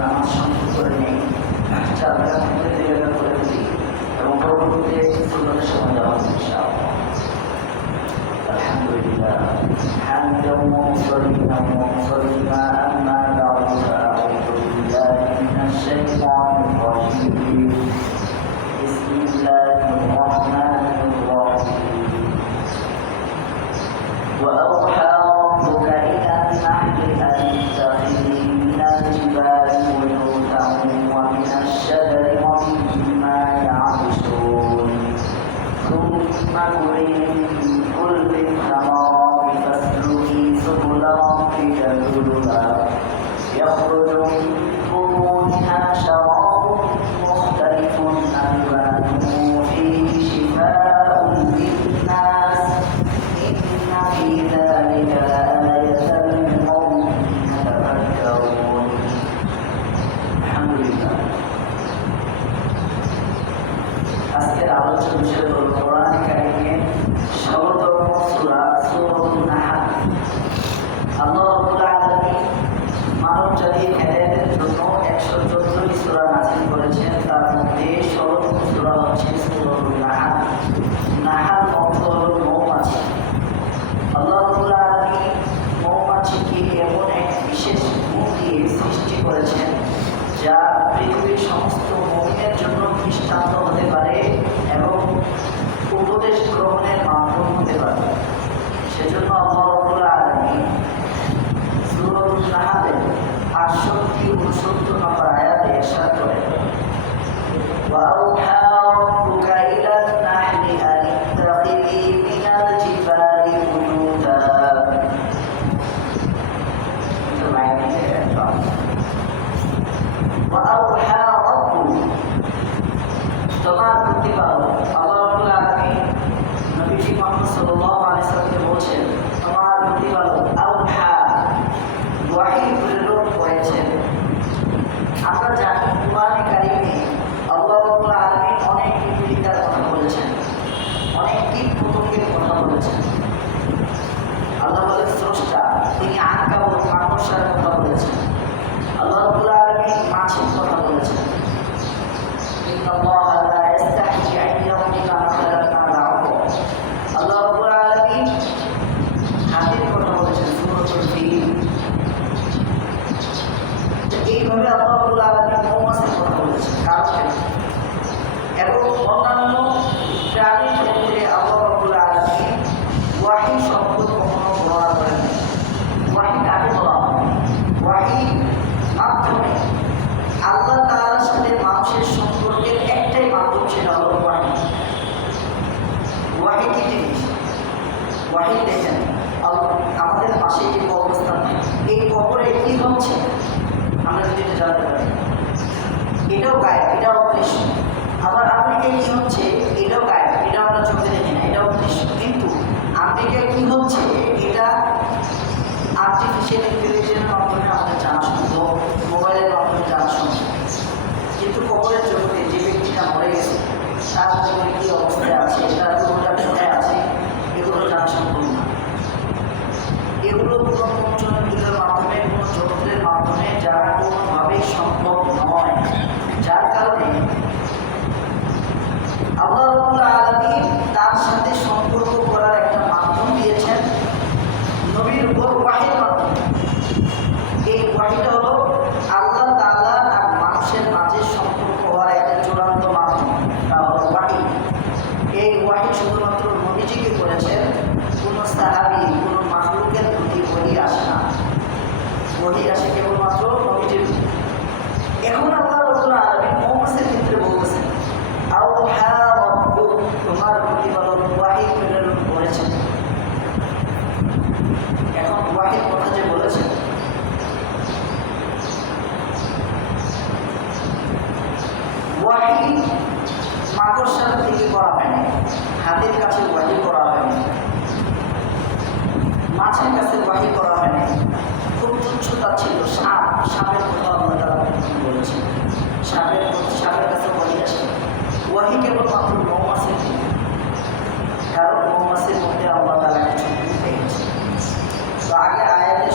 নামাজ সম্পূর্ণ করে নেই, 4 রাকাত থেকে 2 রাকাত করে দিই এবং পরবর্তীতে সুন্নতের সময় যাওয়া ইনশাআল্লাহ। আলহামদুলিল্লাহ হামদান ওয়া মুসল্লিমান ওয়া মুসল্লিমা আম্মা বা'দু ফাআউযু বিল্লাহি মিনাশ শাইতানির রাজীম। বিসমিল্লাহির রাহমানির রাহিম। وأوحى ربك إلى النحل أن اتخذي من الجبال بيوتا ومن الشجر ومما يعرشون ثم كلي من كل الثمرات فاسلكي سبل ربك ذللا يخرج من بطونها شراب مختلف ألوانه فيه شفاء للناس في ذلك لآية لقوم يتفكرون। الحمد لله। আজকের আলোচনা বিষয় হল কোরআন কারীমের ১৬তম সূরা সূরাতুন নাহল। আল্লাহ রাব্বুল আলামিন মানব জাতির হেদায়েতের জন্য ১১৪টি সূরা নাযিল করেছেন। তার মধ্যে ১৬তম সূরা হচ্ছে সূরাতুন নাহল। নাহল অর্থ হল মৌমাছি। আল্লাহ রাব্বুল আলামিন মৌমাছিকে এমন এক বিশেষ গুণ দিয়ে সৃষ্টি করেছেন যা পৃথিবীর সমস্ত মুমিনের জন্য দৃষ্টান্ত হতে পারে এবং উপদেশ গ্রহণের মাধ্যম হতে পারে। সেজন্য আল্লাহ রাব্বুল আলামিন সূরাতুন নাহলের ৬৮-৬৯ নম্বর আয়াতে ইরশাদ করেন, وأوحى ربك إلى النحل أن اتخذي من الجبال بيوتا। وأوحى ربك তোমার প্রতিপালক আল্লাহ রাব্বুল আলামিন নবীজি মুহাম্মদ সাল্লাল্লাহু আলাইহি ওয়াসাল্লামকে বলছেন, তোমার প্রতিপালক আওহা ওয়াহী প্রেরণ করেছেন। আমরা জানি কোরআনে কারীমে আল্লাহ রাব্বুল আলামিন অনেক বিবৃতির কথা বলেছেন, অনেক কীট পতঙ্গের কথা বলেছেন। আল্লাহ বলেন স্রষ্টা, তিনি আনকাবুত মাকড়সার কথা বলেছেন। আল্লাহ রাব্বুল আলামিন মাছের কথা বলেছেন। ইন্নাল্লাহা লা ইস্তাহয়ী আন ইয়াযলিমা মাসালান আ'লা। আল্লাহ রাব্বুল আলামিন হাতির কথা বলেছেন সূরাতুল ফিল। এইভাবে আল্লাহ রাব্বুল আলামিন মৌমাছির কথা বলেছেন কারণ এবং অন্যান্য প্রাণীর ক্ষেত্রে আল্লাহ রাব্বুল আলামিন ওয়াহী শব্দ কখনো ব্যবহার করেন না। ওয়াহী কাকে বলা হয়? ওয়াহী মাধ্যমে আল্লাহ তাআলার সাথে মানুষের সম্পর্কের একটাই মাধ্যম, সেটা হলো ওয়াহী। ওয়াহী কি জিনিস? ওয়াহী দেখেন আমাদের পাশে যে কবরস্থান, এই কবরে কি হচ্ছে আমরা যদি এটা জানতে পারি, এটাও গায়েব, এটাও অদৃশ্য। আবার আমেরিকায় কি হচ্ছে এটাও গায়েব, এটা আমরা চোখে দেখি না, এটাও অদৃশ্য। কিন্তু আমেরিকায় কি হচ্ছে এটা আর্টিফিশিয়াল ইন্টেলিজেন্সের মাধ্যমে আমাদের জানা সম্ভব, মোবাইলের মাধ্যমে জানা সম্ভব। কিন্তু কবরের জগতে যে ব্যক্তিটা মরে গেছে তার কবরে কী অবস্থায় আছে, তার কবরটা কোথায় আছে, এগুলো জানা সম্ভব না। এগুলো কোনো পঞ্চমের মাধ্যমে, কোনো যন্ত্রের মাধ্যমে জানা কোনোভাবেই সম্ভব নয়। যার কারণে আল্লাহ রাব্বুল আলামিন তার সাথে সম্পর্ক করার একটা মাধ্যম দিয়েছেন নবীর উপর ওয়াহীর মাধ্যমে। এই ওয়াহীটা হলো আল্লাহ তাআলা আর মানুষের মাঝে সম্পর্ক হওয়ার একটা চূড়ান্ত মাধ্যম, তা হলো ওয়াহী। এই ওয়াহী শুধুমাত্র নবীজিকে করেছেন, কোনো সাহাবী, কোনো মাখলুকের প্রতি ওহী আসে না। ওহী আসে কেবলমাত্র নবীজির। এখন আল্লাহ রাব্বুল আলামিন মৌমাছির ক্ষেত্রে বলতেছেন, আওহা রাব্বুক, তোমার প্রতিপালক ওয়াহী প্রেরণ করেছেন। এখন ওয়াহীর কথা যে বলেছেন, ওয়াহী মাকড়সার থেকে করা হয়নি, হাতের কাছে ওয়াহী করা হয়নি, মাছের কাছে ওয়াহী করা হয়নি। খুব তুচ্ছতা ছিল সাপ, সাপের কথা আল্লাহ তাআলা বলেছেন, সাপের কাছে ওয়াহী আসে। ওয়াহী কেবলমাত্র মৌমাছির, কারণ মৌমাছির মধ্যে আল্লাহ তাআলা কিছু পেয়েছে। তো আগে আয়াতের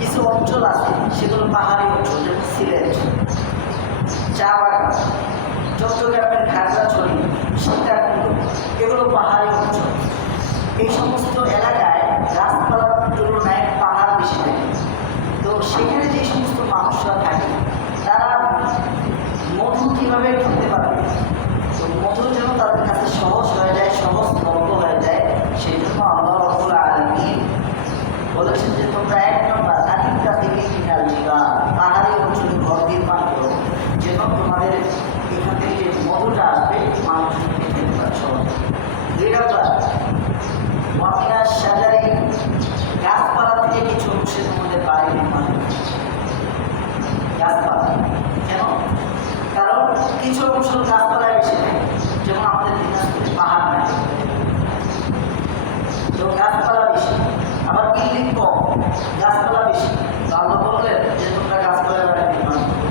কিছু অঞ্চল আছে সেগুলো পাহাড়ি অঞ্চল, যেমন সিলেট, চা বাগান, চট্টগ্রামের খাগড়াছড়ি, সীতাকুণ্ড, এগুলো পাহাড়ি অঞ্চল। এই সমস্ত এলাকায় গাছপালার তুলনায় পাহাড় বেশি থাকে। তো সেখানে যে সমস্ত মানুষরা থাকে তারা মধু কীভাবে খেতে পারবে, তো মধু যেন তাদের কাছে সহজ হয়ে যায়, সহজলভ্য হয়ে যায়, সেই জন্য আল্লাহ রাব্বুল আলামিন বলেছেন যে তোমরা 1 নম্বর আতিকা থেকে কিনাল দিবা, পাহাড়ি অঞ্চলে ঘর নির্মাণ করো, যেন তোমাদের এখান থেকে যে মধুটা আসবে মানুষ খেতে পারে সহজ। 2 নম্বর ওয়ামিনাস শাজারি, গাছপালা থেকে কিছু অংশে তোমাদের বাড়ি নির্মাণ করো। গাছপালা কেন? কারণ কিছু অংশ গাছপালায় বেশি থাকে, যেমন আমাদের দিনাজপুরে পাহাড় নাই, তো গাছপালা বেশি। আবার বিল্ডিং কম, গাছপালা বেশি। তো আল্লাহ বললেন যে তোমরা গাছপালা বাড়ি নির্মাণ করো,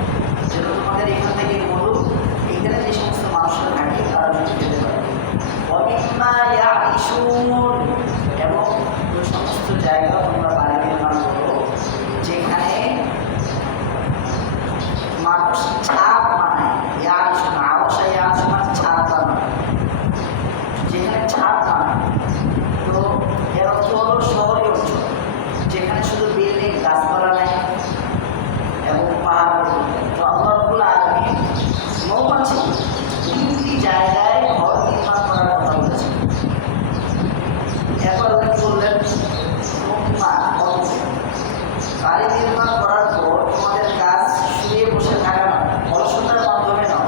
যেন তোমাদের এখান থেকে মধু, এখানে যে সমস্ত মানুষরা থাকে তারা যদি খেতে পারে। ওয়ামিম্মা ইয়াঈশুন, এবং ওই সমস্ত জায়গা তোমরা বাড়ি নির্মাণ করো যেখানে মানুষ ছাদ বানায়। ইয়াঈশুন আওয়াশা ইয়াঈশু মানে ছাদ বানায়, যেখানে ছাদ বানায়। তো এর অর্থ হলো শহরী অঞ্চল, যেখানে শুধু বিল্ডিং, গাছপালা নেই এবং পাহাড়। তো আল্লাহ রাব্বুল আলামিন মৌমাছি 3টি জায়গায় ঘর নির্মাণ করার কথা বলেছেন। এরপর আল্লাহ বললেন বাড়ি নির্মাণ করার পর তোমাদের কাজ শুয়ে বসে থাকা না, অলসতার মাধ্যমে না,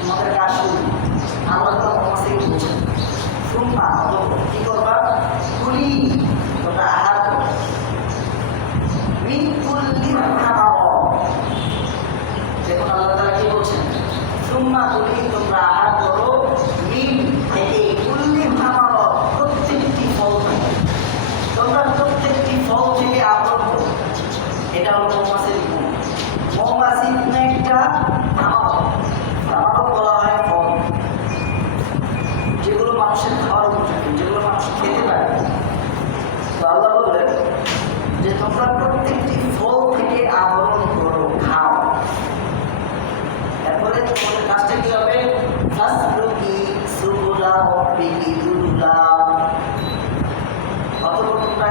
তোমাদের কাজ শুরু। আল্লাহ মৌমাছিকে বলছেন সুম্মা, কি করবা? কুলি, তোমরা আহার করো। মিন কুল্লি থামারাত, দেখুন আল্লাহ তাআলা কি বলছেন, সুম্মা কুলি, তোমরা আহার করো, মিন থেকে, কুল্লি থামারাত, প্রত্যেকটি ফল থেকে, তোমরা প্রত্যেকটি ফল থেকে আহরণ করো। এটা হলো মৌমাছির গুণ। মৌমাছি কোনো একটা থামারাত বলা হয় ফল, যেগুলো মানুষের খাওয়ার উপযোগী, যেগুলো মানুষ খেতে পারে। তো আল্লাহ বললেন যে তোমরা প্রত্যেকটি ফল থেকে আহরণ করো, খাও। এরপরে তোমাদের কাজটা কি হবে? ফাসলুকি সুবুলা রাব্বিকি যুলুলা, অতঃপর তোমরা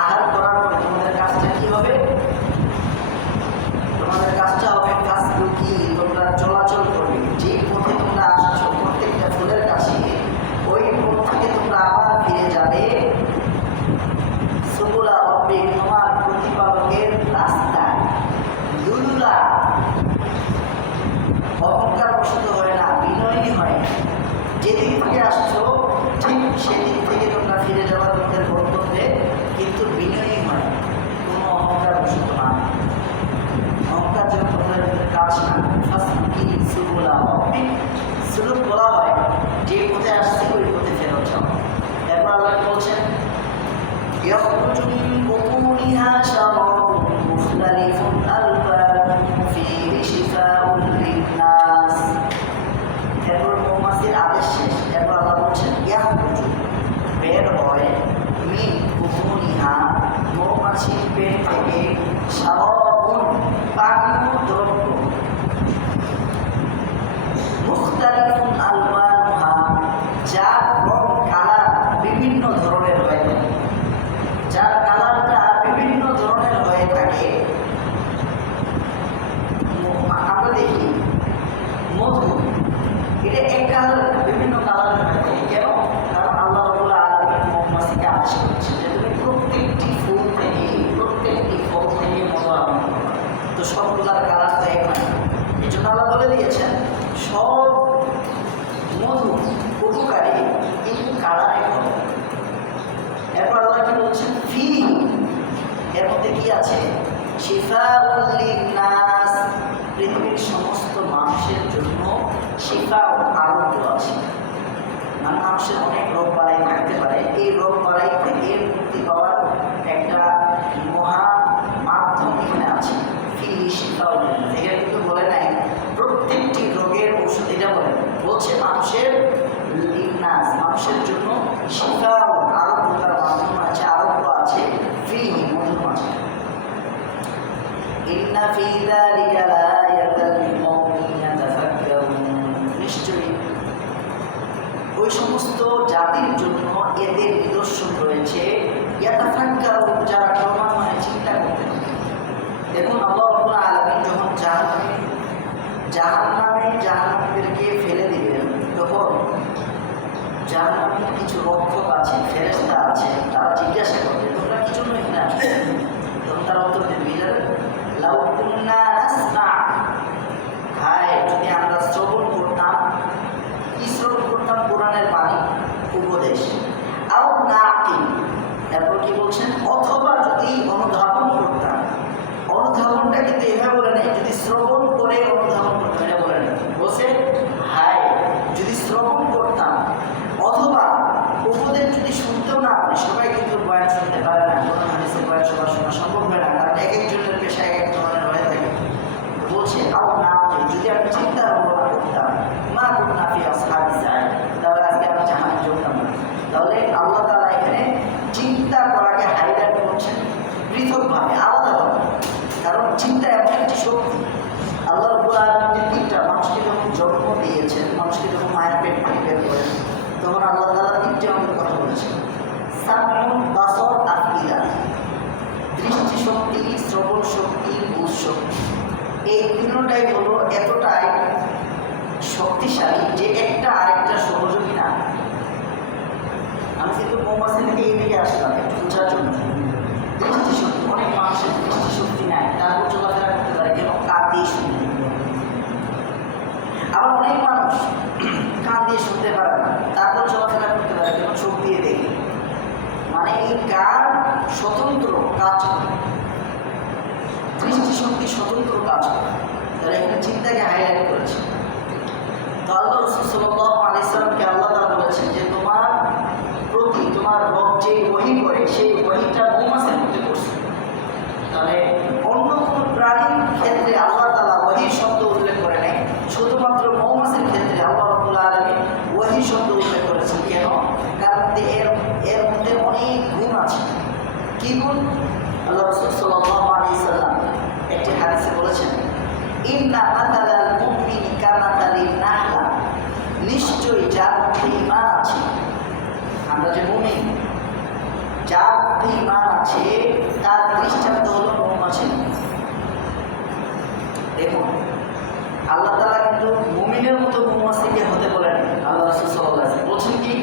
আহার করার পরে তোমাদের কাজটা কি হবে? তোমাদের কাজটা হবে ফাসলুকি, তোমরা চলাচল করবে। যে পথে তোমরা আসছো প্রত্যেকটা ফুলের কাছে, ওই পথ থেকে তোমরা আবার ফিরে যাবে সুবুলা রাব্বিক, তোমার প্রতিপালকের রাস্তায়। যুলুলা, অহংকার বশত হয় না, বিনয়ী হয়। যেদিক থেকে আসছো ঠিক সেদিক থেকে তোমরা ফিরে যাওয়া তোমাদের গন্তব্যে, কিন্তু বিনয়ী হয়, কোনো অহংকার বশত না। অহংকার যেন তোমাদের কাজ না। ফাসলুকি সুবুলা রাব্বিক, সুলুক বলা হয় যে পথে আসছি ওই পথে ফেরত যাও। এরপর আল্লাহ বলছেন ইয়াখরুজু মিন বুতুনিহা শারাবুন মুখতালিফুন আলবানুহু ফীহি শিফাউন লিন-নাস। এরপর মৌমাছির আদেশ শেষ। এরপর আল্লাহ বলছেন ইয়াখরুজু, বের হয়, মিন বুতুনিহা, মৌমাছির পেট থেকে, শারাবুন, পানীয় দ্রব্য, মুখতালিফুন আলবানুহা, যার রং কালার বিভিন্ন ধরনের হয়ে থাকে, যার কালারটা বিভিন্ন ধরনের হয়ে থাকে। আমরা দেখি মধু, এটা এক কালার, বিভিন্ন কালার হয়ে থাকে। কেন? কারণ আল্লাহ রাব্বুল আলামিন মৌমাছিকে আদেশ করেছেন যে তুমি প্রত্যেকটি ফুল থেকে, প্রত্যেকটি ফল থেকে মধু আহরণ করবে। তো সবগুলার কালার তো এক হয় না, এই জন্য আল্লাহ বলে দিয়েছেন সব মধু উপকারী, কিন্তু কালার এক হবে। এরপর আল্লাহ কি বলছেন? ফি, এর মধ্যে কি আছে? শিফাউল লিন-নাস, পৃথিবীর সমস্ত মানুষের জন্য শিফা ও আরোগ্য আছে। মানে মানুষের অনেক রোগ বালাই থাকতে পারে, এই রোগ বালাই থেকে মুক্তি পাওয়ার একটা মহা মাধ্যম এখানে আছে। ফি শিফাউল লিন-নাস, এটা কিন্তু বলে নাই প্রত্যেকটি রোগের ওষুধ, এটা বলছে মানুষের লিন-নাস, মানুষের জন্য শিফা ও আরোগ্যতার মাধ্যম আছে, আরোগ্য আছে ফি, মধুর মাঝে। ইন্না ফী যালিকা লাআয়াতান লিকাওমিন ইয়াতাফাক্কারুন, নিশ্চয়ই ওই সমস্ত জাতির জন্য এদের নিদর্শন রয়েছে, ইয়াতাফাক্কারুন, যারা ক্রমান্বয়ে চিন্তা করতে থাকে। দেখুন আল্লাহ রাব্বুল আলামিন যখন জাহান্নামীদেরকে ফেলে দিবেন, তখন জাহান্নামের কিছু রক্ষক আছে, ফেরেশতা আছে, তারা জিজ্ঞাসা করবে তোমরা কি জন্য এখানে আসছো? তখন তারা উত্তর দেবে লাউ কুন্না নাসমা, হায় যদি আমরা শ্রবণ করতাম। কি শ্রবণ করতাম? কোরআনের বাণী, উপদেশ। আও নাকিল, এরপর কি বলছেন? অথবা যদি অনুধাবন করতাম। অনুধাবনটা কিন্তু এভাবে বলে নেই যদি শ্রবণ করে অনুধাবন করতাম, এটা বলে নেই, বলছে হায় যদি শ্রবণ করতাম, অথবা উপদেশ যদি শুনতেও না পারে। সবাই কিন্তু বয়ান শুনতে পারে না, কোরআন হাদিসের বয়ান সবার শোনা সম্ভব হয় না, কারণ এক একজনের পেশা এক এক ধরনের হয়ে থাকে। বলছে আও নাকিল, যদি আমি চিন্তা ভাবনা করতাম, মা কুন্না ফী আসহাবিস সাঈর, তাহলে আজকে আমি জাহান্নামে যেতাম না। তাহলে আল্লাহ তাআলা এখানে চিন্তা করাকে হাইলাইট করছেন পৃথকভাবে, আলাদাভাবে, কারণ চিন্তা এমন একটি শক্তি। আল্লাহ রাব্বুল আলামিন যে তিনটা মানুষকে যখন জন্ম দিয়েছেন, মানুষকে যখন মায়ের পেট থেকে বের করেন, তখন আল্লাহ তাআলা তিনটে আমাদের কথা বলেছেন, সামউন, বাসর, আফইদা, দৃষ্টি শক্তি, শ্রবণ শক্তি, বুঝ শক্তি। এই তিনটাই হলো এতটাই শক্তিশালী যে একটা আরেকটা সহযোগী না। আমি কিন্তু মৌমাছি থেকে এই দিকে আসলাম একটু বোঝার জন্য। দৃষ্টি শক্তি, অনেক মানুষের দৃষ্টি শক্তি নাই, তারপর চলাফেরা করতে পারে, কেন? কান দিয়ে শুনে। আবার অনেক মানুষ কান দিয়ে শুনতে পারে না, তারপর চলাফেরা করতে পারে, কেন? চোখ দিয়ে দেখে। মানে এই কান স্বতন্ত্র কাজ করে, দৃষ্টি শক্তি স্বতন্ত্র কাজ করে। তাহলে এখানে চিন্তাকে হাইলাইট করেছে। তো আল্লাহ রাসূল সাল্লাল্লাহু আলাইহি ওয়াসাল্লামকে আল্লাহ তাআলা বলেছেন যে তোমার প্রতি তোমার রব যে ওহী করে, সেই ওহীটা মৌমাছির মধ্যে করছে। তাহলে অন্য কোনো প্রাণীর ক্ষেত্রে আল্লাহ তাআলা ওহীর শব্দ উল্লেখ করে নাই, শুধুমাত্র মৌমাছির ক্ষেত্রে আল্লাহ রাব্বুল আলামিন ওহী শব্দ উল্লেখ করেছেন। কেন? কারণ এর মধ্যে অনেক গুণ আছে। কি গুণ? আল্লাহ রাসূল সাল্লাল্লাহু আলাইহি ওয়াসাল্লাম একটি হাদিসে বলেছেন, ইন্না মাতালাল মুমিনি কামাতালিন নাহলা, নিশ্চয়ই যার মধ্যে ঈমান আছে, আমরা যে মুমিন, যার মধ্যে ঈমান আছে তার দৃষ্টান্ত হলো মৌমাছি। দেখুন আল্লাহ তাআলা কিন্তু মুমিনের মতো মৌমাছিকে হতে বলেন। আল্লাহ রাসূল সাল্লাল্লাহু আলাইহি ওয়াসাল্লাম বলছেন কি,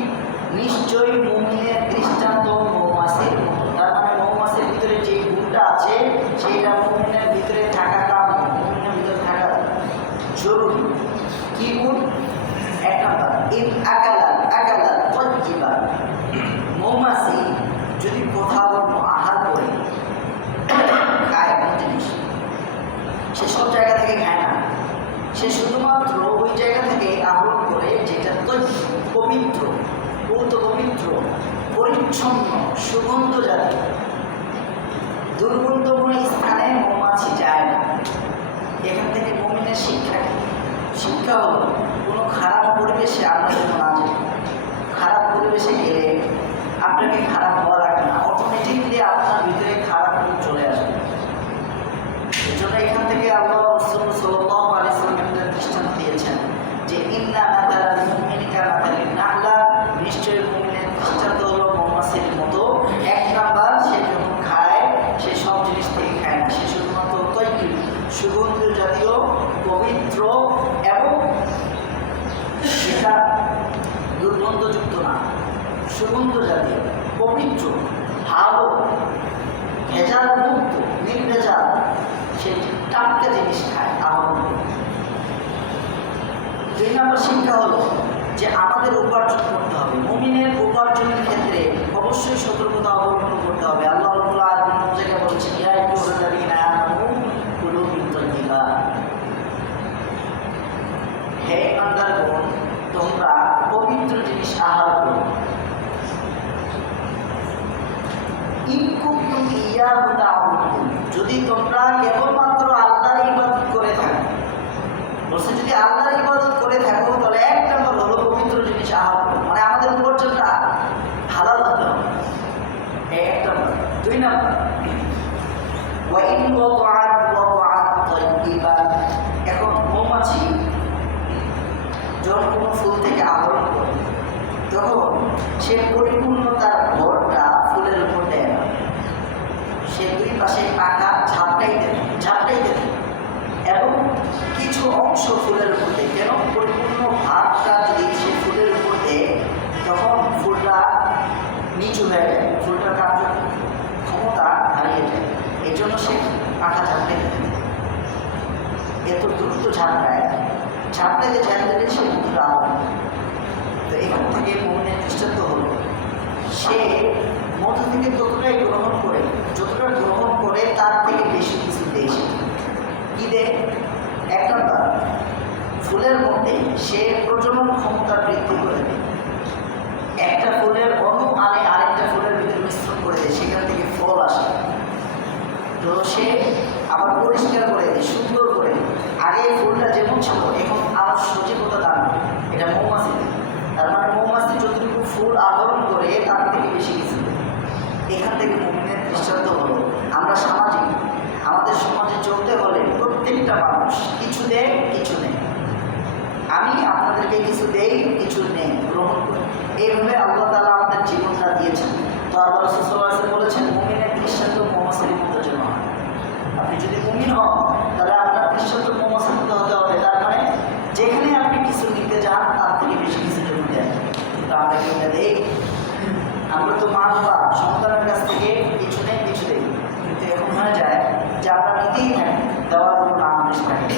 নিশ্চয়ই মুমিনের দৃষ্টান্ত মৌমাছির মতো। তার মানে মৌমাছির ভিতরে যে গুণটা আছে সেইটা মুমিনের ভিতরে থাকাটা, মুমিনের ভিতরে থাকা জরুরি। কি গুণ? এক নাম্বার, ইন আকালা তাইয়্যিবা, মৌমাছি যদি কোথাও আহার করে খায় কোনো জিনিস, সে সব জায়গা থেকে খায় না, সে শুধুমাত্র ওই জায়গা থেকে আহরণ করে যেটা পবিত্র, পূত পবিত্র, পরিচ্ছন্ন, সুগন্ধ জাতীয়। দুর্গন্ধময় স্থানে মৌমাছি যায় না। এখান থেকে মুমিনের শিক্ষা কি? শিক্ষা হলো কোনো খারাপ পরিবেশে আমরা যেন না যাই। খারাপ পরিবেশে গেলে আপনাকে খারাপ হওয়া লাগবে না, অটোমেটিকলি আপনার ভিতরে খারাপ গুণ চলে আসবে। এই জন্য এখান থেকে আল্লাহ রাসূল সাল্লাল্লাহু আলাইহি ওয়াসাল্লাম দৃষ্টান্ত দিয়েছেন যে ইন্না মাতালাল মুমিনি কামাতালিন নাহলা, নিশ্চয়ই মুমিনের দৃষ্টান্ত হলো মৌমাছির মতো। এক নাম্বার, সে যখন খায় সে সব জিনিস থেকে খায় না, সে শুধুমাত্র তৈরি সুগন্ধ জাতীয়, পবিত্র এবং সেটা দুর্গন্ধযুক্ত না, সুগন্ধ জাতীয়, পবিত্র, ভালো, ভেজাল মুক্ত, নির্ভেজাল, সে টাটকা জিনিস খায় আহরণ করে। দুই নম্বর শিক্ষা হলো যে আমাদের উপার্জন করতে হবে। মুমিনের উপার্জনের ক্ষেত্রে অবশ্যই সতর্কতা অবলম্বন করতে হবে। আল্লাহ রাব্বুল আলামিন জায়গায় বলেছেন, ইয়া আইয়ুহাল্লাযীনা আমানু কুলু মিন তাইয়্যিবাত, হে ইমানদারগণ তোমরা পবিত্র জিনিস আহার করো। ইন কুনতুম ইয়াহু তা'বুদুন, যদি তোমরা কেবলমাত্র আল্লাহর ইবাদত করে থাকো। বলছে যদি আল্লাহর ইবাদত করে থাকো তাহলে এক নম্বর হলো পবিত্র জিনিস আহার করো, মানে আমাদের উপার্জনটা হালাল হতে হবে, এক নম্বর। দুই নম্বর, ওয়া ইন ওয়াদাআত এত দ্রুত ঝাপটাইতে সে মধুটা আহরণ করে। তো এখান থেকে মুমিনের দৃষ্টান্ত হলো সে মধু থেকে ততটাই গ্রহণ করে, যতটা গ্রহণ করে তার থেকে বেশি কিছু দেয়। কি দেয়? এক নম্বর, ফুলের মধ্যে সে প্রজনন ক্ষমতা বৃদ্ধি করে দেয়। একটা ফুলের অণু আনে আরেকটা ফুলের ভিতরে মিশ্রণ করে দেয়, সেখান থেকে ফল আসে। তো সে আবার পরিষ্কার করে দেয়, সুন্দর করে। আগে এই ফুলটা যেমন ছিল এখন আবার সজীবতা দান করে, এটা মৌমাছি। তার মানে মৌমাছি যতটুকু ফুল আহরণ করে তার থেকে বেশি কিছু। এখান থেকে মুমিনের দৃষ্টান্ত হলো আমরা সামাজিক, আমাদের সমাজে চলতে হলে প্রত্যেকটা মানুষ কিছু দেয় কিছু নেই। আমি আপনাদেরকে কিছু দেই কিছু নেই, গ্রহণ করি। এইভাবে আল্লাহ তাআলা আমাদের জীবনটা দিয়েছেন। তো আল্লাহ রাসূল সাল্লাল্লাহু আলাইহি ওয়াসাল্লাম বলেছেন মুমিনের দৃষ্টান্ত মৌমাছির মতো যেন হয়। আপনি যদি মুমিন হন তাহলে আপনার দৃষ্টান্ত মৌমাছির মতো হতে হবে। তার মানে যেখানে আপনি কিছু নিতে যান তার থেকে বেশি কিছু জন্য দেন। কিন্তু আমরা কি এটা দেই? আমরা তো মা বাবা সন্তানের কাছ থেকে কিছু নেই কিছু দেই, কিন্তু এখন হয়ে যায় যে আমরা নিতেই থাকি, দেওয়ার কোনো নাম বেশি থাকে।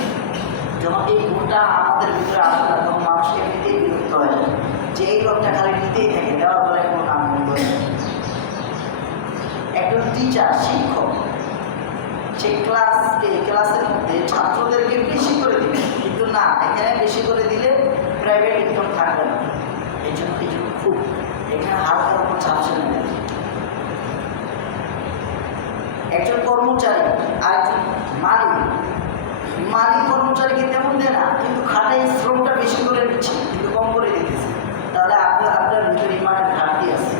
যখন এই গুণটা আমাদের ভিতরে আসে না তখন মানুষ এমনিতেই বিরক্ত হয়ে যায় যে এই লোকটা খালি নিতেই থাকে, দেওয়ার পরে কোনো নাম হয়ে যায়। একজন টিচার, শিক্ষক, সেই ক্লাসের মধ্যে ছাত্রদেরকে বেশি করে দিবে, কিন্তু না, এখানে বেশি করে দিলে প্রাইভেট ইনকাম থাকবে না। এই জন্য খুব এখানে হালকার উপর চাপ ছেড়ে দেয়। একজন কর্মচারী আর একজন মালিক কর্মচারীকে তেমন দেয় না, কিন্তু খাটাই শ্রমটা বেশি করে দিচ্ছে কিন্তু কম করে দিতেছে। তাহলে আপনার ভিতরে ইমানের ঘাটতি আছে।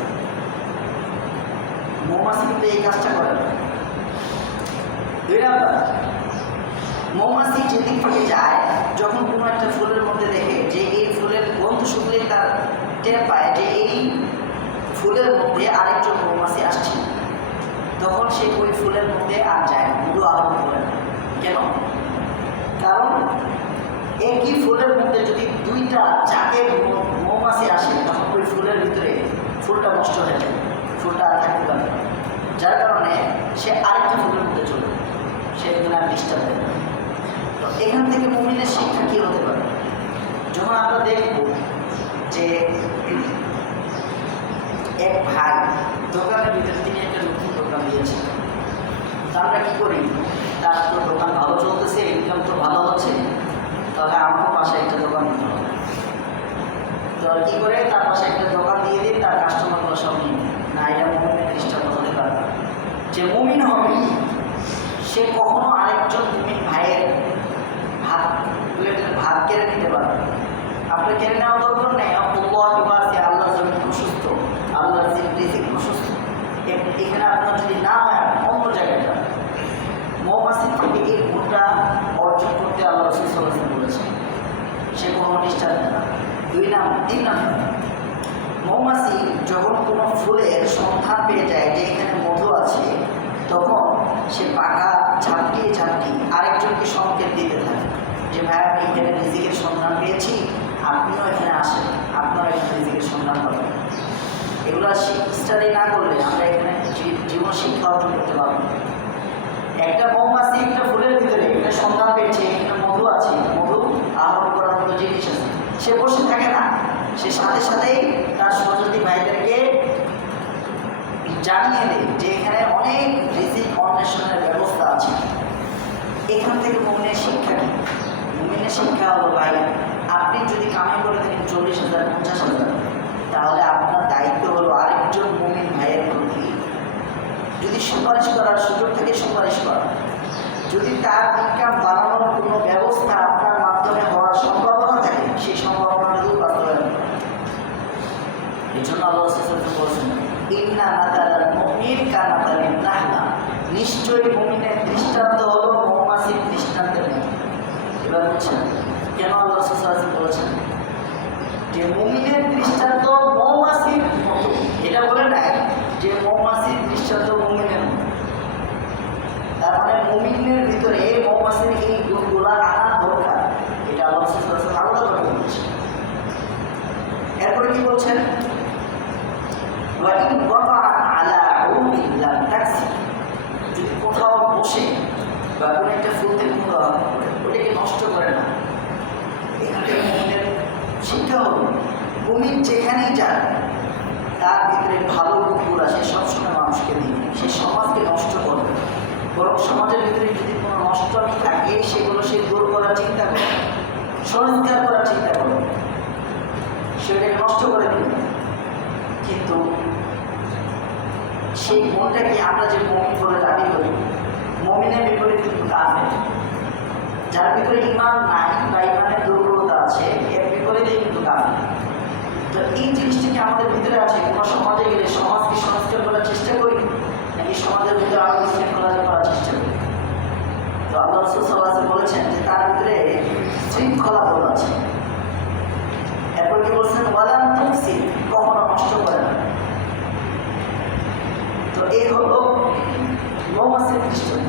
মৌমাছি কিন্তু এই কাজটা করে না। দুই নাম্বার, মৌমাছি যেদিক থেকে যায় যখন কোনো একটা ফুলের মধ্যে দেখে যে এই ফুলের গন্ধ শুকলে তার টের পায় যে এই ফুলের মধ্যে আরেকজন মৌমাছি আসছে, তখন সে ওই ফুলের মধ্যে আর যায় না, মধু আহরণ করে না। কেন? কারণ একই ফুলের মধ্যে যদি দুইটা জাতের মৌমাছি আসে তখন ওই ফুলের ভিতরে ফুলটা নষ্ট হয়ে যায়, ফুলটা আর থাকতে পারে। যার কারণে সে আরেকটা ফুলের মধ্যে চলে যায়, সে এখানে আর ডিস্টার্ব দেয়। তো এখান থেকে মুমিনের শিক্ষা কী হতে পারে? যখন আমরা দেখব যে এক ভাই দোকানের ভিতরে তিনি একটা নতুন দোকান দিয়েছেন, তো আমরা কী করি? তার তো দোকান ভালো চলতেছে, ইনকাম তো ভালো হচ্ছে, তাহলে আমারও পাশে একটা দোকান দিতে হবে। তো কী করে তার পাশে একটা দোকান দিয়ে দিই, তার কাস্টমারগুলো সব নিয়ে না। এটা মুমিনের দৃষ্টান্ত হতে পারে। যে মুমিন হবে সে কখনো আরেকজন মুমিন ভাইয়ের ভাত কেড়ে নিতে পারবে। আপনি কেড়ে নেওয়া দরকার নেই। আল্লাহ জমি প্রশস্ত, আল্লাহ রিজিক প্রশস্ত। এখানে আপনার যদি না হয় অন্য জায়গায় যান। মৌমাছি থেকে এই গুণটা অর্জন করতে আল্লাহ রাসূল সাল্লাল্লাহু আলাইহি ওয়াসাল্লাম বলেছেন, সে কোনো নিষ্ঠা দেয় না। তিন নাম্বার, মৌমাছি যখন কোনো ফুলের সন্ধান পেয়ে যায় যে এখানে মধু আছে, তখন সে পাখা ঝাপটিয়ে আরেকজনকে সংকেত দিতে থাকে যে ভাই আমি এখানে রিজিকের সন্ধান পেয়েছি, আপনিও এখানে আসেন, আপনারা এখানে রিজিকের সন্ধান পাবেন। এগুলো স্টাডি না করলে আমরা এখানে জীবন শিক্ষা অর্জন করতে পারবো। একটা মৌমাছি একটা ফুলের ভিতরে একটা সন্ধান পেয়েছে, এখানে মধু আছে, মধু আহরণ করার মতো জিনিস আছে, সে বসে থাকে না, সে সাথে সাথেই তার সহযোগী ভাইদেরকে জানিয়ে দেয় যে এখানে অনেক রিজিক অন্বেষণের ব্যবস্থা আছে। এখান থেকে মুমিনের শিক্ষা কি? মুমিনের শিক্ষা হলো ভাই, আপনি যদি কামাই করে থাকেন 40,000 50,000, তাহলে আপনার দায়িত্ব হলো আরেকজন মুমিন ভাইয়ের প্রতি যদি সুপারিশ করার সুযোগ থেকে সুপারিশ করা। যদি তার ইনকাম বাড়ানোর কোনো ব্যবস্থা আপনার মাধ্যমে হওয়ার সম্ভাবনা থাকে, সেই সম্ভাবনাটুকু বাস্তবায়ন করা। এই জন্য আল্লাহ রাসূল বলছেন ইন্না মাতালাল মুমিন কামাতালিন নাহলা, নিশ্চয়ই মুমিনের দৃষ্টান্ত হলো মৌমাছির দৃষ্টান্তের মতো। এবার বুঝছেন কেন আল্লাহ রাসূল বলেছেন যে মুমিনের দৃষ্টান্ত মৌমাছির মতো? এটা বলে নাই যে মৌমাছির দৃষ্টান্ত মুমিনের মতো। তার মানে মুমিনের ভিতরে মৌমাছির এই গুণগুলা আনা দরকার, এটা আল্লাহ রাসূল আলাদা করে বলেছেন। এরপরে কি বলছেন? যদি কোথাও বসে বা কোনো একটা ফুল থেকে ওটাকে নষ্ট এখান থেকে মুমিনের শিক্ষা হলো মুমিন যেখানেই যায় তার ভিতরে ভালো গুণগুলা সে সবসময় মানুষকে দিবে, সে সমাজকে নষ্ট করবে। বরং সমাজের ভিতরে যদি কোনো নষ্ট থাকে সেগুলো সে দূর করার চিন্তা করে, সংস্কার করার চিন্তা করে, সেটাকে নষ্ট করে দিবে। কিন্তু সেই মনটাকে আমরা যে মমিন বলে দাবি করি, মমিনের বিপরীত কিন্তু কাফের। যার ভিতরে ইমান নাই বা ইমানের দুর্বলতা আছে এর বিপরীতেই কিন্তু কাফের। তো এই জিনিসটিকে আমাদের ভিতরে আছে, কোনো সমাজে গেলে সমাজকে সংস্কার করার চেষ্টা করি নাকি সমাজের ভিতরে আরো শৃঙ্খলা করার চেষ্টা করি? তো আল্লাহ রাসূল সাল্লাল্লাহু আলাইহি ওয়াসাল্লাম বলেছেন যে তার ভিতরে শৃঙ্খলা বল আছে। এরপর কি বলছেন? ওয়ালান তুফসি, কখনো নষ্ট করে না। তো এই হলো মৌমাছির দৃষ্টান্ত।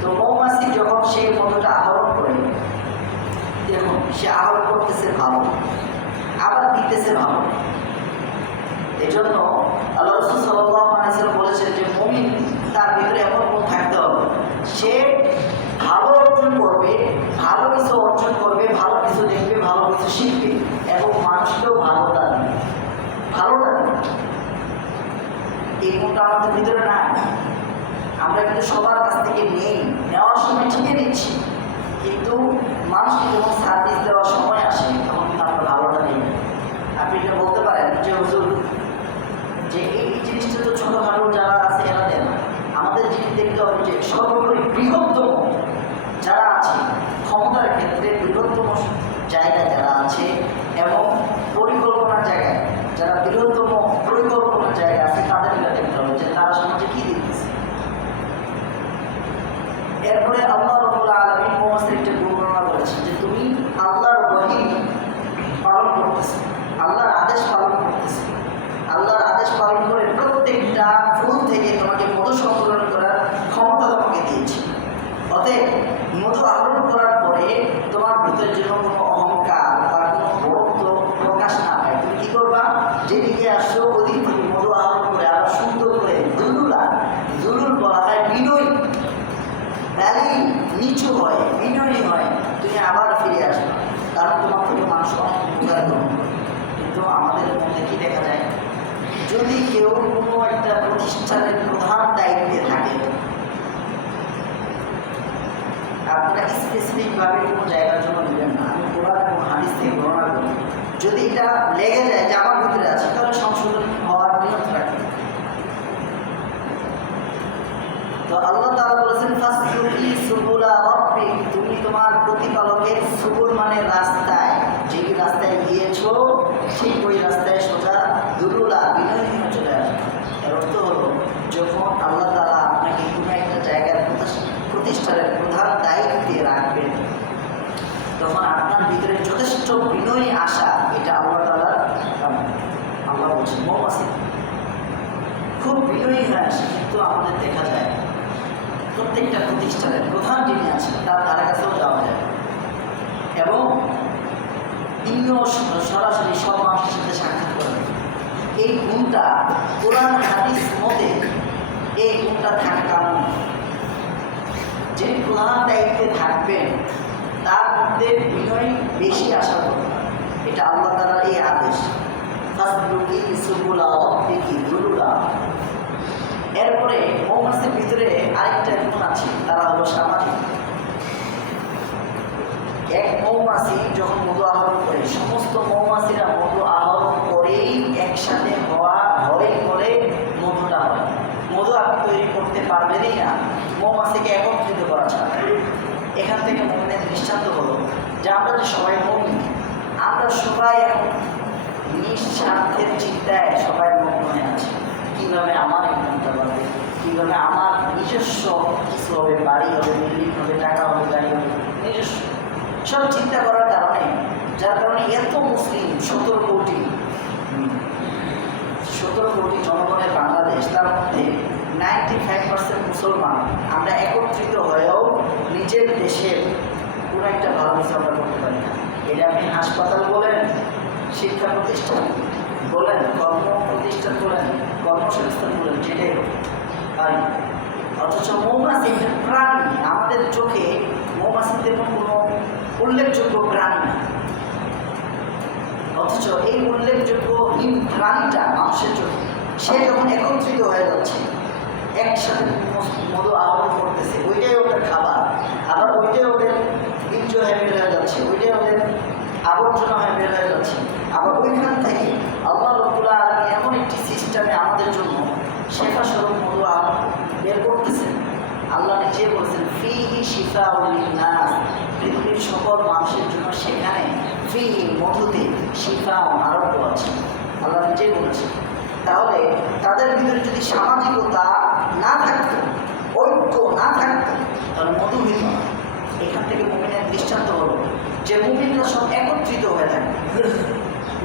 তো মৌমাছি যখন সে মধুটা আহরণ করে, দেখুন সে আহরণ করতেছে ভালো, আবার দিতেছে ভালো। এই জন্য আল্লাহ রাসূল সাল্লাল্লাহু আলাইহি ওয়াসাল্লাম বলেছেন যে মুমিন তার ভিতরে এমন গুণ থাকতে হবে, সে ভালো অর্জন করবে, ভালো কিছু অর্জন করবে, ভালো কিছু দেখবে, ভালো কিছু শিখবে এবং মানুষকেও ভালোটা দেবে, ভালোটা দেবে। এই গুণটা আমাদের ভিতরে নাই। আমরা কিন্তু সবার কাছ থেকে নেই, নেওয়ার সময় ঠিকই নিচ্ছি, কিন্তু মানুষকে যখন সার্ভিস দেওয়ার সময় আসে তখন কিন্তু আমরা ভালোটা নেই। আপনি এটা বলতে পারেন যে হুজুর যে এই জিনিসটা তো ছোটোখাটো যারা আছে এরা দেয় না। আমাদের জিনিস দেখতে হবে যে সর্বোপরি বৃহত্তম যারা আছে, ক্ষমতার ক্ষেত্রে বৃহত্তম জায়গায় যারা আছে এবং পরিকল্পনার জায়গায় যারা বৃহত্তম পরিকল্পনার জায়গা আছে তাদের এটা দেখতে হবে যে তারা সমাজে কী দিতেছে। এরপরে আল্লাহ রাব্বুল আলামিন মৌমাছির একটা বর্ণনা করেছেন যে তুমি আল্লাহর ওহী পালন করতেছো, আল্লাহর আদেশ পালন করতেছো, আল্লাহর আদেশ পালন করে প্রত্যেকটা ফুল থেকে তোমাকে মধু সংগ্রহ করার ক্ষমতা তোমাকে দিয়েছি। অতএব মধু আহরণ করার পরে তোমার ভিতরে যেন কোনো অহংকার বা কোনো বড়ত্ব প্রকাশ না পায়। তুমি কী করবা? যেদিকে আসছো ওদিক থেকে মধু আহরণ করে আরো সুন্দর করে দুলুলা, দুলুল বলা হয় বিনয়ী, ভ্যালি নিচু হয়, বিনয়ী হয়, তুমি আবার ফিরে আসবে, কারণ তোমার থেকে মানুষ অনেক উপকার গ্রহণ করে। কিন্তু আমাদের মধ্যে কি দেখা যায়, যদি কেউ কোনো একটা প্রতিষ্ঠানের প্রধান দায়িত্বে থাকে, আপনারা স্পেসিফিকভাবে কোনো জায়গার জন্য নেবেন না, আমি কোরআন এবং হাদিস থেকে বর্ণনা করি, যদি এটা লেগে যায় যে আমার ভিতরে আছে তাহলে সংশোধন হওয়ার নিয়ত রাখে। তো আল্লাহ তাআলা বলেছেন ফাসলুকি সুবুলা রাব্বিক, তুমি তোমার প্রতিপালকের সুবুল মানে রাস্তায়, যেই রাস্তায় গিয়েছো সেই ওই রাস্তায় সোজা দুলুলা বিনয়ী হয়ে চলে আসবে। এর অর্থ হলো যখন আল্লাহ তাআলা আপনাকে কোনো একটা জায়গার প্রতিষ্ঠানের প্রধান দায়িত্বে রাখবেন তখন আপনার ভিতরে যথেষ্ট বিনয়ী আসা, এটা আল্লাহ তাআলার আল্লাহ বলছেন মৌমাছি খুব বিনয়ী হয়ে আসে। কিন্তু আমাদের দেখা যায় প্রত্যেকটা প্রতিষ্ঠানের প্রধান যিনি আছেন তার ধারে কাছেও যাওয়া যায় এবং তিনিও সরাসরি সব মানুষের সাথে সাক্ষাৎ করেন। এই গুণটা কোরআন হাদিস মতে এই গুণটা থাকে কারণ যে প্রধান দায়িত্বে থাকবেন তার মধ্যে বিনয় বেশি আশা করবে, এটা আল্লাহ তাআলার এই আদেশ। ফাসলুকি সুবুলা রাব্বিকি দুলুলা। এরপরে মৌমাছির ভিতরে আরেকটা গুণ আছে, তারা হলো সামাজিক। এক মৌমাছি যখন মধু আহরণ করে, সমস্ত মৌমাছিরা মধু আহরণ করেই একসাথে হয় করে মধুটা হয়। মধু আপনি তৈরি করতে পারবেনই না মৌমাছিকে একত্রিত করা ছাড়া। এখান থেকে মুমিনের দৃষ্টান্ত হলো যে আমরা যে সবাই মুমিন, আমরা সবাই এখন নিঃস্বার্থের চিন্তায় সবাই মগ্ন হয়ে আছে, কীভাবে আমার ইনকামটা বাড়বে, কীভাবে আমার নিজস্ব কিছু হবে, বাড়ি হবে, বিল্ডিং হবে, টাকা হবে, গাড়ি হবে, নিজস্ব সব চিন্তা করার কারণে, যার কারণে এত মুসলিম 17 কোটি জনগণের বাংলাদেশ, তার মধ্যে 95% মুসলমান। আমরা একত্রিত হয়েও নিজের দেশের কোনো একটা ভালো কিছু আমরা করতে পারি না। এটা আপনি হাসপাতাল বলেন, শিক্ষা প্রতিষ্ঠান বলেন, কর্ম প্রতিষ্ঠান বলেন, কর্মসংস্থান বলেন, যেটাই হোক পারি। অথচ মৌমাছি একটা প্রাণী, আমাদের চোখে মৌমাছির তেমন কোনো উল্লেখযোগ্য প্রাণী না, অথচ এই উল্লেখযোগ্য প্রাণীটা মানুষের জন্য সে যখন একত্রিত হয়ে যাচ্ছে, একসাথে মধু আহরণ করতেছে, ওইটাই ওদের খাবার, আবার ওইটাই ওদের বীর্য হয়ে বের হয়ে যাচ্ছে, ওইটাই ওদের আবর্জনা হয়ে বের হয়ে যাচ্ছে। আবার ওইখান থেকে আল্লাহ রাব্বুল আলামিন এমন একটি সিস্টেমে আমাদের জন্য শেফা স্বরূপ মধু আহরণ বের করতেছেন। আল্লাহ নিজে বলছেন ফিহি শিফাউল লিন্নাস, পৃথিবীর সকল মানুষের জন্য সেখানে ফিহি মধুতে শিফা আরোগ্য আছে, আল্লাহ নিজেই বলেছেন। তাহলে তাদের ভিতরে যদি সামাজিকতা না থাকতো, ঐক্য না থাকতো, তাহলে মধু হইত না। এখান থেকে মুমিনের দৃষ্টান্ত হলো যে মুমিনরা সব একত্রিত হয়ে থাকে।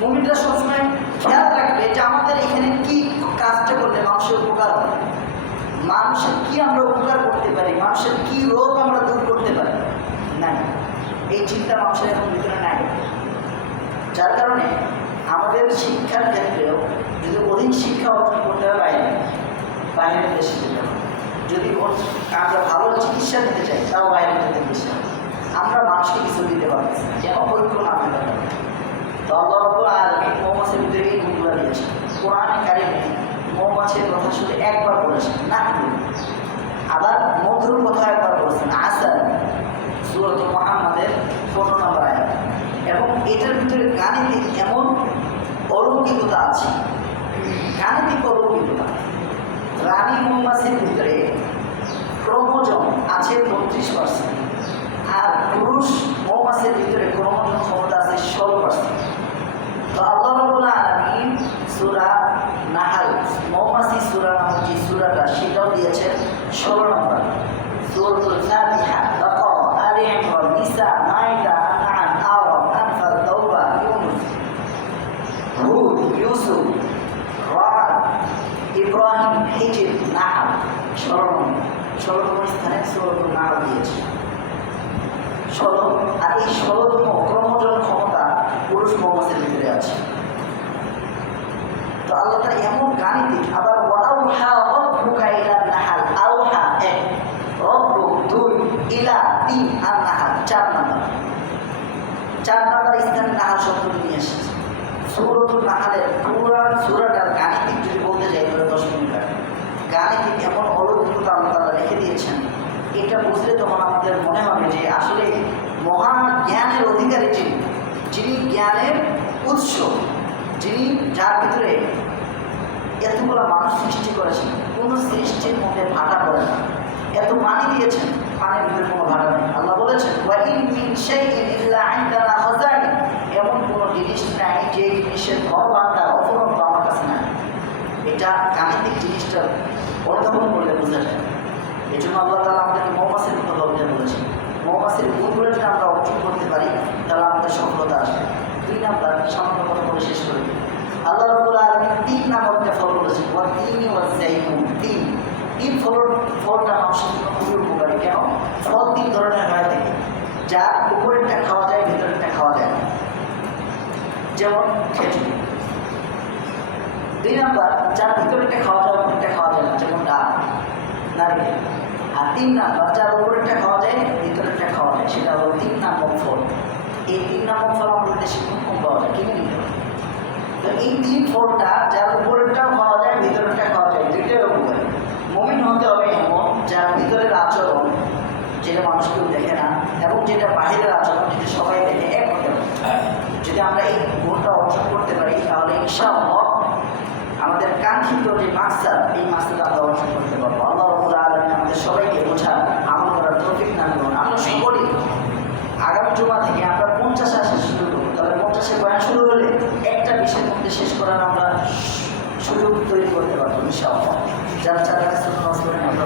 মুমিনরা সবসময় খেয়াল রাখবে যে আমাদের এখানে কি কাজটা করলে মানুষের উপকার হবে, মানুষের কি আমরা উপকার করতে পারি, মানুষের কি রোগ আমরা দূর করতে পারি। নাই, এই চিন্তা মানুষের এখন ভিতরে নাই। যার কারণে আমাদের শিক্ষার ক্ষেত্রেও যদি অধিক শিক্ষা অর্জন করতে হয় বাইরের দেশে যেতে হবে। যদি আমরা ভালো চিকিৎসা দিতে চাই তাও বাইরে যেতে বেশি হবে। আমরা মানুষকে কিছু দিতে পারছি যেন ঐক্য না থাকতে পারে। তো আল্লাহ রাব্বুল আলামিন মৌমাছির ভিতরে এই গুণগুলো দিয়েছে। কোরআনে কারিমে মৌমাছির কথা শুধু একবার বলেছেন, না আবার মধুর কথা একবার বলেছেন, আসার সূরা মুহাম্মাদের 15 নম্বর আয়াত। এবং এটার ভিতরে গাণিতিক এমন অলৌকিকতা আছে, গাণিতিক অলৌকিকতা। রানী মৌমাছির ভিতরে ক্রোমোজোম আছে 32%, আর পুরুষ মৌমাছির ভিতরে ক্রোমোজোম ক্ষমতা আছে 16%। তো আল্লাহ রাব্বুল আলামিন সূরা নাহাল, মৌমাছি সূরা নামক যে সূরাটা সেটাও দিয়েছেন 16 নম্বর। সূরাতুল ফাতিহা, বাকারা, আলে ইমরান, নিসা, মাইদা, আনআম, আরাফ, আনফাল, তাওবা, ইউনুস, হুদ, ইউসুফ, রাদ, ইব্রাহিম, হিজর, নাহাল, 16 নম্বর স্থানে সূরাতুল নাহাল দিয়েছে 16। আর এই 16তম ক্রমজন ক্ষমতা পুরুষ মৌমাছির ভিতরে আছে। তো আল্লাহ তাআলা এমন গাণিতিক। আবার ওয়াআউহা রাব্বুকা ইলা নাহাল, আওহা 1, রব্বুক 2, ইলা 3, আর নাহাল 4 নম্বর। 4 নম্বর স্থানে নাহাল শব্দটি নিয়ে এসেছে। সূরাতুল নাহালের পুরো সূরাটার গাণিতিক যদি বলতে যাই তাহলে 10 মিনিট লাগে। গাণিতিক এমন অলৌকিকতা আল্লাহ তাআলা রেখে দিয়েছেন, এটা বুঝলে তখন আমাদের মনে হবে যে আসলে মহান জ্ঞানের অধিকারী যিনি জ্ঞানের উৎস, যিনি যার ভিতরে এতগুলো মানুষ সৃষ্টি করেছেন, কোনো সৃষ্টির মধ্যে ভাটা পড়ে না। এত পানি দিয়েছেন, পানির ভিতরে কোনো ভাটা নেই। আল্লাহ বলেছেন ওয়া ইন মিন শাইইন ইল্লা ইনদানা খাযাইন, এমন কোনো জিনিস নাই যে জিনিসের ঘরবাটা অফুরন্ত আমার কাছে নাই। এটা গাণিতিক জিনিসটা অনুধাবন করলে বোঝা যায়। এই জন্য আল্লাহ তাআলা আমাদেরকে মৌমাছির কথা বলতে বলেছেন। মৌমাছির গুণগুলো যদি আমরা অর্জন করতে পারি তাহলে আমাদের সফলতা আসবে। 2 নাম্বার সামান্য কথা বলে শেষ করে দিই। আল্লাহ রাব্বুল আলামিন 3 নাম্বার একটা ফল বলেছেন, ওয়া তিনি ওয়া যাইতুন। 3 ফলটা মানুষের জন্য খুবই উপকারী। কেন? ফল 3 ধরনের হয়ে থাকে, যার উপরেরটা খাওয়া যায়, ভিতরেরটা খাওয়া যায় না। যেমন খেজুর। 2 নাম্বার যার ভিতরেরটা খাওয়া যায়, উপরেরটা খাওয়া যায় না, যেমন ডাব, নারকেল। আর 3 নাম্বার যার উপরেরটা খাওয়া যায়, ভিতরেরটা খাওয়া যায়, সেটা হলো 3 নাম্বার ফল। এই 3 নাম্বার ফল আমাদের দেশে খুব কম পাওয়া যায়, কিনে নিতে হবে। তো এই 3 ফলটা যার উপরেরটাও খাওয়া যায়, ভিতরেরটা খাওয়া যায়, দুইটাই উপকারী। মুমিন হতে হবে এমন যার ভিতরের আচরণ যেটা মানুষ কেউ দেখে না, এবং যেটা বাহিরের আচরণ যেটা সবাই দেখে, এক হতে হবে। যদি আমরা এই গুণটা অর্জন করতে পারি তাহলে ইনশাআল্লাহ আমাদের কাঙ্ক্ষিত যে মাকসাদ, এই মাকসাদ আমরা অর্জন করতে পারবো। আল্লাহ রাব্বুল আলামিন আমাদের সবাইকে বোঝার, আমল করার তৌফিক দান করুন। আমরা সকলেই আগামী জুমা থেকে আমরা 50 আসা শুরু করবো। তাহলে 50-এ বয়ান শুরু হলে একটা বিষয়ের মধ্যে শেষ করার আমরা সুযোগ তৈরি করতে পারবো ইনশাআল্লাহ। যারা চার রাকাত সুন্নাত নামাজ পড়েন আমরা